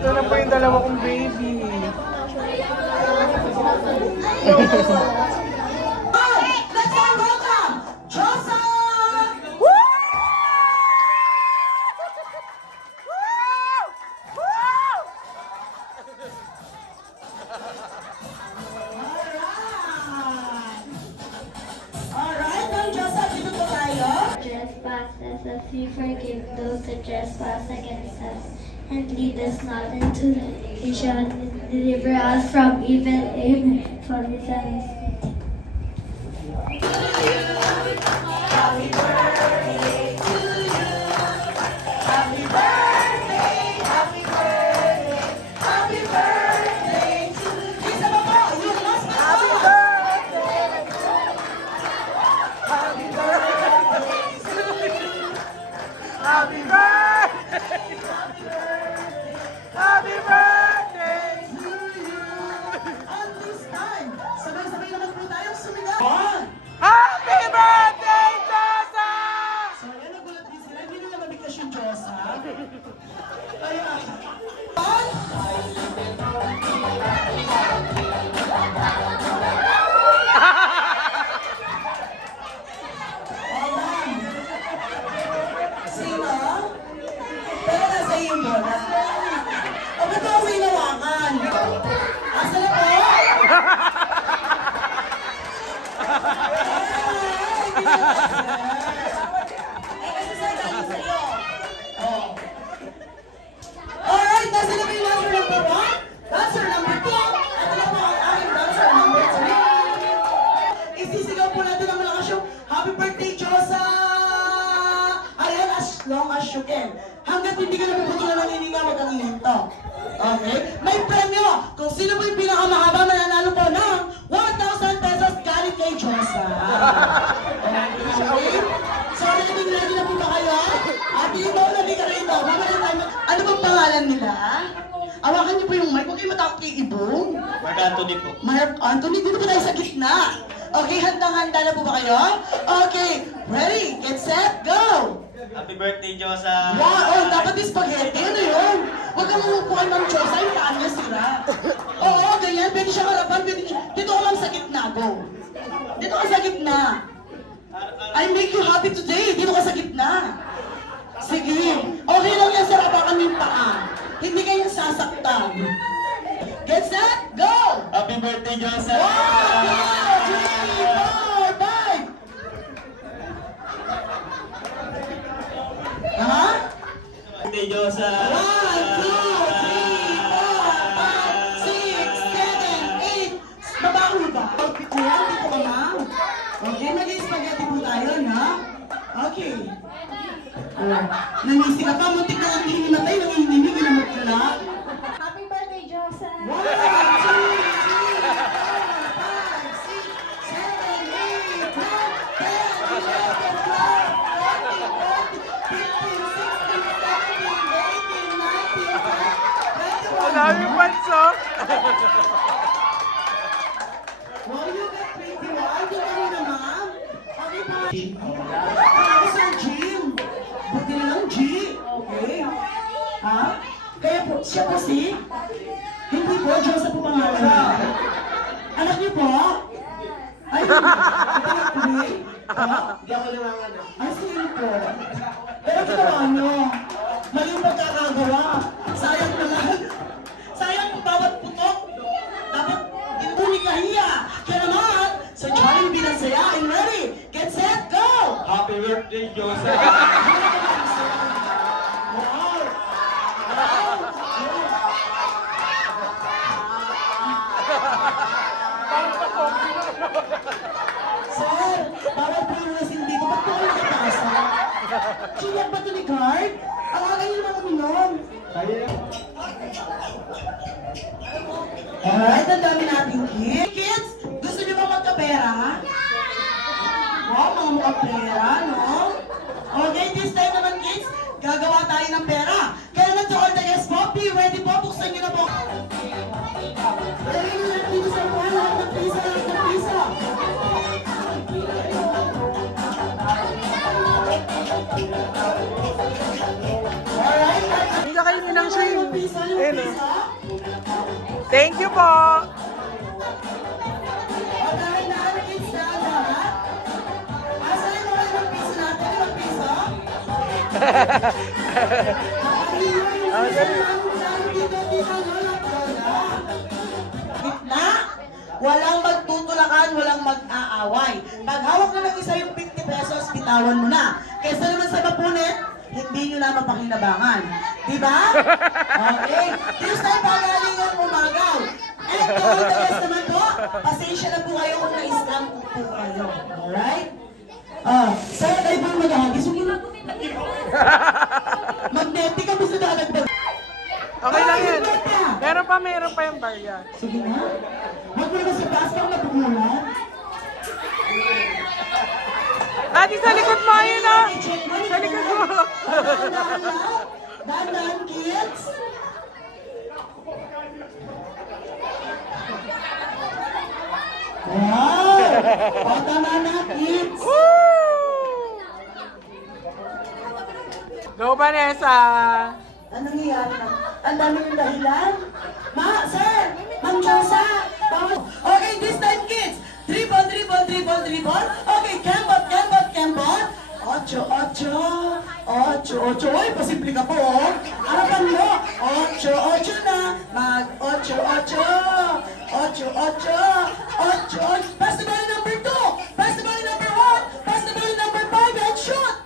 ito na po yung dalawa kong baby. Let's all welcome Josa! Alright, now Josa, dito po tayo. Trespasses as we forgive those that trespass against us. And lead us not into temptation, deliver us from evil. Amen. For this and Isa pa po, yung last na po. Happy birthday! Happy birthday to you! At this time, sabay-sabay naman po tayong sumigaw. Happy birthday, Josa! So, yan, nagulat din sila. Hindi nila mabiglas yung Diyosa. Kaya, sino? Pero nasa iyo yung bola. O, ba't ako may nawakan? Asa na po? Kasi sa galing sa'yo. Oh. Alright, nasa na ba yung dancer number 1? Dancer number 2? Ito na po ang aming dancer number 3. Isisigaw po natin ang malakas yung Happy Birthday, Josa! Ayan, as long as you can. Hanggat hindi ka napuputulan ng hininga, wag kang ihinto. Okay? May premyo! Kung sino po yung pinakamahaba, mananalo po ng 1,000 pesos galing kay Josa. Okay? So, ready na po ba kayo? Ate, yung mga nabig ka rito. Ano bang pangalan nila? Awakan niyo po yung mic. Huwag kayo matakot kay Ibong. Mark Anthony po. Mark Anthony, dito po tayo sa gitna. Okay, handang-handa na po ba kayo? Okay, ready, get set, go! Happy birthday, Josa! Wow, oh, dapat yung spaghetti, ano yun? Huwag kang umupuan ng Diyosa, yung paan niya sira. Oo, ganyan, pwede siya harapan, pwede siya. Dito ka lang sa gitna, go. Dito ka sa gitna. I make you happy today, dito ka sa gitna. Sige, okay lang yan, sarapakan mo yung paa. Hindi kayo sasaktan. Get set, go! Happy birthday, Josa! 1, 2, 3, 4, 5! Ha? Birthday, Josa! 1, 2, 3, 4, 5, 6, 7, 8. Babaho ba? Kulang, dito ka ma'am. Okay, mag-spaghetti po tayo, no? Okay. Nanisi ka pa, muntik na lang hinimatay, nanginginig, hinamutla. Happy birthday, Josa! 1, 2, 3, 4, 5, 6, 7, 8, 9, 10, 11, 12, 13, 14, 15, 16, 17, 18, 19, 20, 21. Ang daming panso! Wow, you got 21. Good morning na, ma'am. Okay pa. Ako sa gym. Buti na lang, G. Okay. Ha? Kaya po, siya po si? Hindi po, Diyosa po pangalan niya. Anak niyo po? Ay, hindi. Ha? Hindi ako nanganganak. Ay, sige po. Pero ginawa niyo. Mali yung pagkakagawa. Sayang naman. Sayang yung bawat putok. Dapat hindi ni kahiya. Kaya naman, sa Jollibee Binasaya, I'm ready. Get set, go! Happy birthday, Josa! Wow! Sir, bawal po yung lasing dito. Ba't po kayo nakapasa? Chiyak ba ito ni Card? Ang aga yung mga uminom. Alright, ang dami nating kids. Kids, gusto niyo ba magkapera? Wow, mga magkapera, no? Okay, this time naman kids, gagawa tayo ng pera. Kaya naman to all the guests po, be ready po, buksan niyo na po. Dali nyo lang dito sa buwan, lahat ng pisa, lahat ng pisa. Alright, Hindi ka kayo ninang siya yung pisa, yung Eh, no? pisa. Gitna, walang magtutulakan, walang mag-aaway. Pag hawak na ng isa yung 50 pesos, bitawan mo na. Kesa naman sa mapunit, hindi nyo na mapakinabangan. Di ba? Okay. This time, pagalingan umagaw. And to all the rest naman po, pasensya na po kayo kung na-scam ko po kayo. Alright? Sir, kayo po mag-ahagis. Huwag yun. Magnetic kami sa dadagdag. Okay lang yan. Meron pa yung barya. Sige na. Huwag mo na sa taas kang napumulan. Ate, sa likod mo, ayun o. Sa likod mo. Dahan-dahan, kids. Wow! O, tama na, kids. Woo! Go, Vanessa. Anong nangyayari na? Ang dami yung dahilan. Sir! Ma'am Josa! Okay, this time, kids. Dribble, dribble, dribble, dribble. Okay, kembot, kembot, kembot. Ocho, ocho. Ocho, ocho. Oy, pasimple ka po, oh. Harapan mo. Ocho, ocho na. Ocho, ocho. Ocho, ocho. Ocho, ocho. Pass the ball number 2. Pass the ball number 1. Pass the ball number 5 and shoot.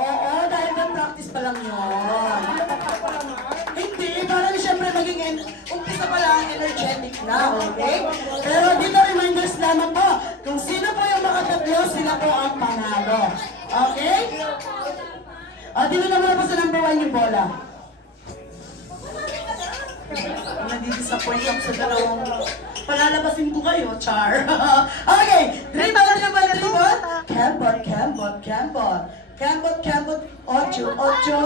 Oo, dahil mag-practice pa lang yun. Hindi, parang siyempre maging umpisa pa lang energetic na, okay? Pero dito reminders lamang po, kung sino po yung makatatlo, sila po ang panalo. Okay? Dito na muna po sa number 1 yung bola. Nadi-disappoint ako sa dalawang palalabasin ko kayo, Char. Okay, dribble, dribble, dribble. Kembot, kembot, kembot. Kembot, kembot, ocho, ocho.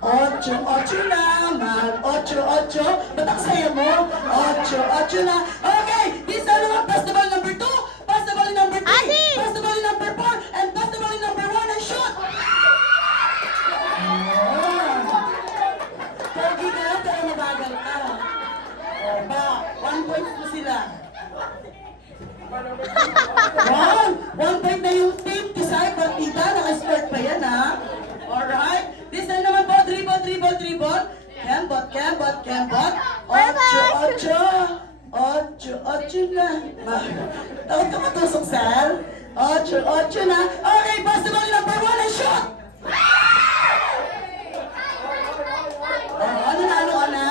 Ocho, ocho na, ocho, ocho. Ba't ang saya mo? Ocho, ocho na. Okay, this time naman, pass the ball number 2, pass the ball number 3, pass the ball number 4, and pass the ball number 1 and shoot! Pogi ka lang, pero mabagal ka. Ba, 1 point po sila. Wow! 1 point na yung team. Tisay, Batita, naka-start pa yan, ha? Alright. This time naman po, dribble, dribble, dribble. Kembot, kembot, kembot. Ocho, ocho. Ocho, ocho na. Takot ka matusok, sir. Ocho, ocho na. Okay, pass the ball number 1 and shoot! Oh, nanalo ka na?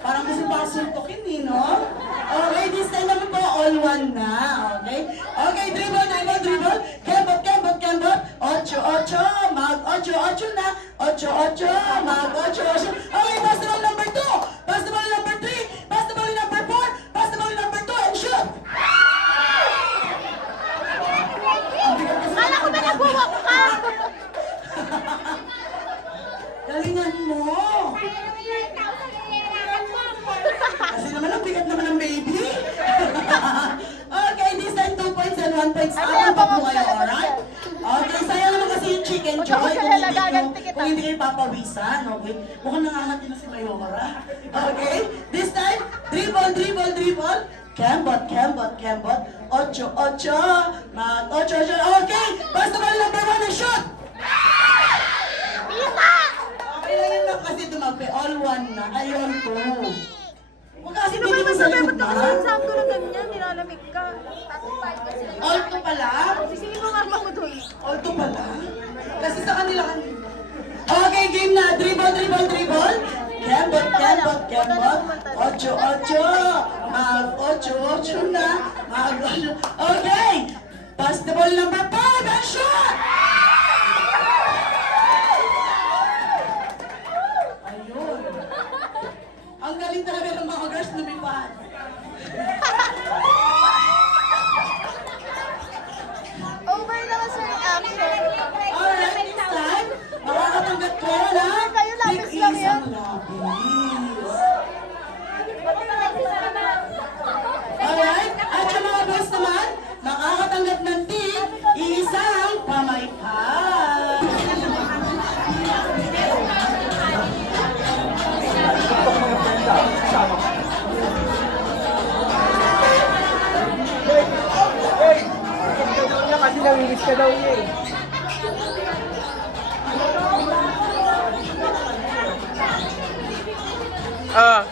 Parang gusto pa suntukin eh, no? Okay, this time naman po, all one na. Okay? Okay, dribble, dribble, dribble. Kembot, kembot, kembot. Ocho, ocho. Mag-ocho, ocho na. Ocho, ocho. Mag-ocho, ocho. Okay, pass the ball number 2. Pass the ball number 3. Pass the ball number 4. Pass the ball number 2 and shoot! Kala ko ba nag-walk ka? Galingan mo. Kasi naman ang bigat naman ng baby. Okay, this time 2 points and 1 point. Ako pa po kayo, alright? Okay, sayang naman kasi yung chicken joy kung hindi kayo papawisan, okay? Mukhang nangangati na si Mayora. Okay, this time, dribble, dribble, dribble. Kembot, kembot, kembot. Ocho, ocho. Ocho, ocho. Okay, basta ball number 1 and shoot! Okay lang yun lang kasi dumabi. All 1 na. Ay, all 2. Huwag kasi hindi mo sa likod na. Saan ko na ganyan, nilalamig ka. All 2 pala? Sige mo nga ako dun. All 2 pala? Kasi sa kanila kanina. Okay, game na. Dribble, dribble, dribble. Kembot, kembot, kembot. Ocho, ocho. Mag-ocho, ocho na. Mag-ocho. Okay. Pass the ball number 5 and shoot! Ayun. Ang galing talaga ng mga girls lumipad. Over naman sir yung action. Alright, this time, makakatanggap ko na Kayo, lapis lang tig-isang yan. lapis. Alright, at yung mga boys naman, makakatanggap ng tig-isang pamaypay. ilaw niya eh. Ah.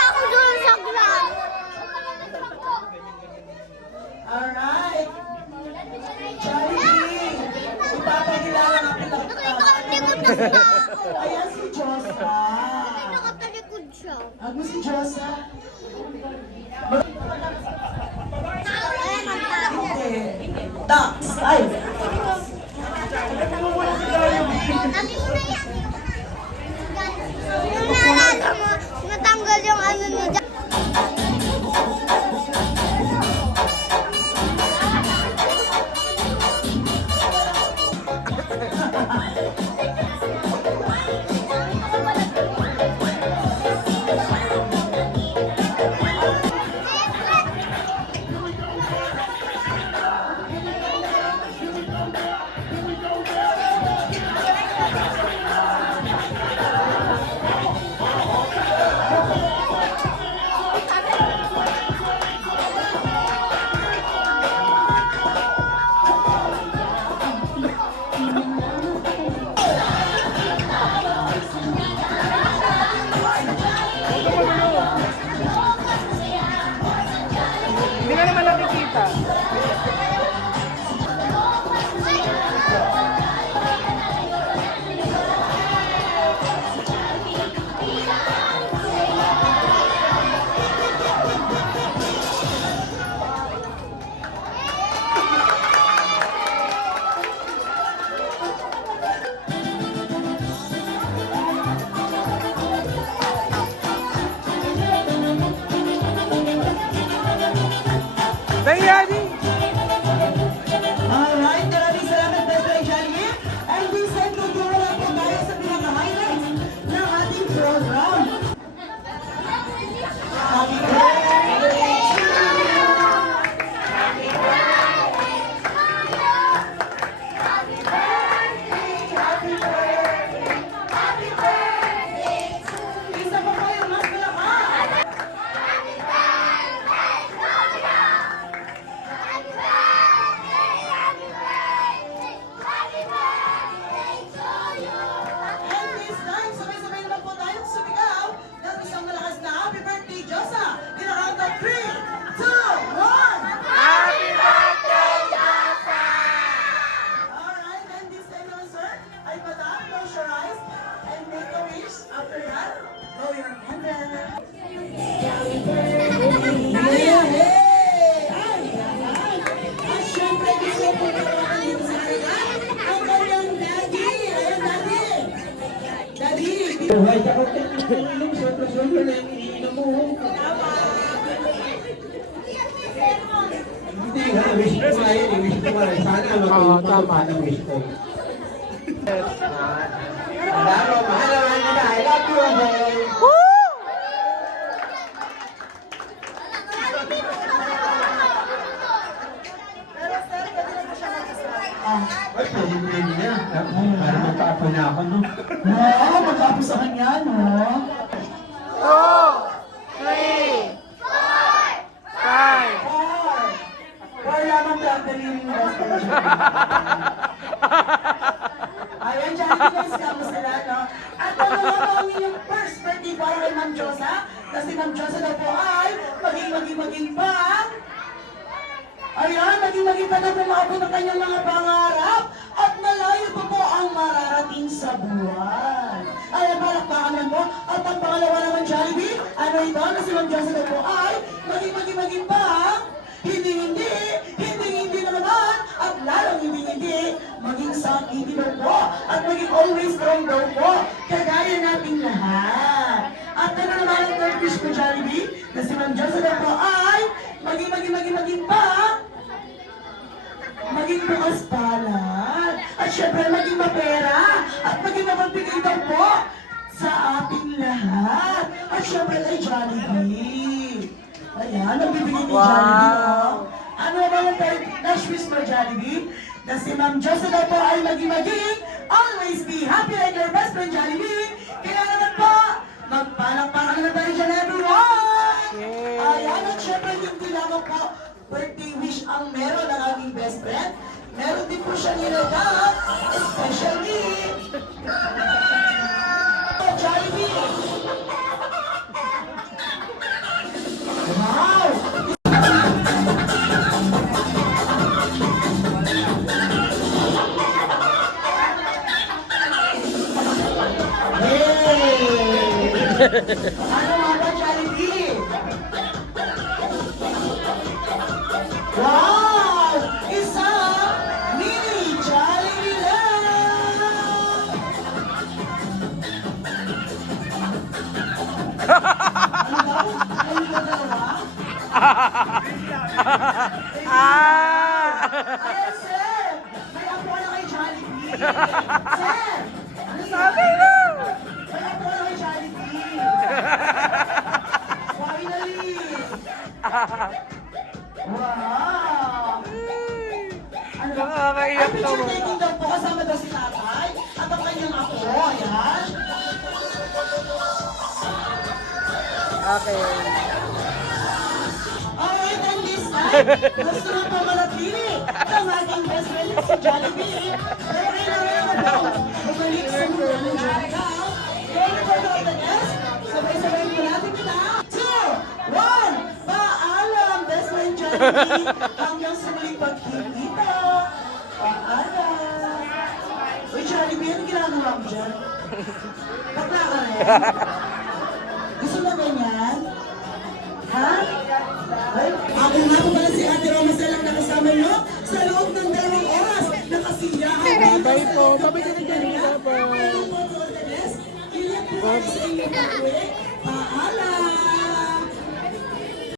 Ako doon sa glass. Alright. Jollibee. Ipapakilala nga Nakatalikod na sa ako. Ayan si Josa. Nakatalikod siya. Ako si Josa. Ayan ang tao. Dax. Ay. Sabi mo na yan. Yung naalala mo, natanggal yung ano ni Jack. Hindi ka naman nakikita. Dahil Yadi! Alright, maraming salamat Best Friend Jollibee. And we send tuturo lang po tayo sa pinaka-highlights ng ating program. Happy birthday to you. Happy birthday. Happy birthday. Happy birthday. Happy birthday to you. Isa pa kayo, mas malakas. And this time, sabay-sabay naman po tayong sumigaw ng isang malakas na happy birthday, Josa! In a count of 3, 2, 1! Happy birthday, Josa! Alright, and this time naman, sir, ay madam, close your eyes and make a wish. After that, blow your candle. Hey! Ay! At syempre, gusto po naman dito sa kanya ang kanyang daddy. Ayan, daddy! Daddy! Buhay ka ko tingin sobra-sobra na yung iniinom mo. Hindi nga, wish ko nga yun, wish ko nga. Sana tama. ang wish ko. Laro, mahal naman kita. I love you, boy. Ay, pwede niya. Para magpapa na ako, no? Wow, magkapos sa kanya, no? 2, 3, 5. Or lamang lang daliri mo. Ayan, Jollibee guys, kamusta na, no? At ano nga po ang inyong first birthday para kay Ma'am Josa? Kasi Ma'am Josa na po ay maging pa. Ayan, maging pa na pumaabot ang kanyang mga pangarap at malayo pa po ang mararating sa buwan. Ayan, palakpakan lang po. At ang pangalawa naman, Jollibee, ano ito? Na si Ma'am Josa na po ay maging pa. Hindi na naman, at lalong hindi, maging sakiti daw po, at maging always strong daw po, kagaya nating lahat. At ano naman ang third wish ko, Jollibee, na si Ma'am Josa daw po ay maging pa, maging bukas palad, at syempre maging mapera, at maging mapagbigay daw po sa ating lahat, at syempre kay Jollibee. Ayan, nagbibigay ni Wow. Jollibee, oh. Ano ba yung dash wish mo, Jollibee? Na si Ma'am Jocelyn daw po ay maging always be happy like your best friend, Jollibee. Kaya naman po, magpalakpakan na tayo dyan, everyone! Yay. Ayan, at syempre hindi lamang po birthday wish ang meron ng aming best friend. Meron din po siya nilagap, especially Jollibee. Wow! Ano nga ba, Jollibee? Wow! Isa! Mini Jollibee lang! Ano daw? Ayun ba dalawa? Ayan, sir! May apo na kay Jollibee! Sir! Ano sabi mo? May apo na kay Jollibee! Finally! Wow! Ano? Nakakaiyak Ang picture naman. taking daw po kasama daw si tatay at ang kanyang apo. Ayan. Okay. Alright, and this time, gusto na po manatili ang ating best friend si Jollibee. Pero kailangan na po bumalik sa mula ng Jollibee. Kaya na po daw the guest, sabay-sabay po natin kita. 2, 1, paalam, best friend Jollibee. Hanggang sa muling pagkikita. Paalam. Uy, Jollibee, ano ginagawa mo dyan? Bakla ka rin? Gusto mo ganyan? Ha? Ay, ako nga po pala si Ate Roma Salang nakasama nyo sa loob ng 2 oras na kasiyahan. Bye po. Bye-bye ka na dyan. Bye-bye. Ilan po sa the best? Ilan po sa inyong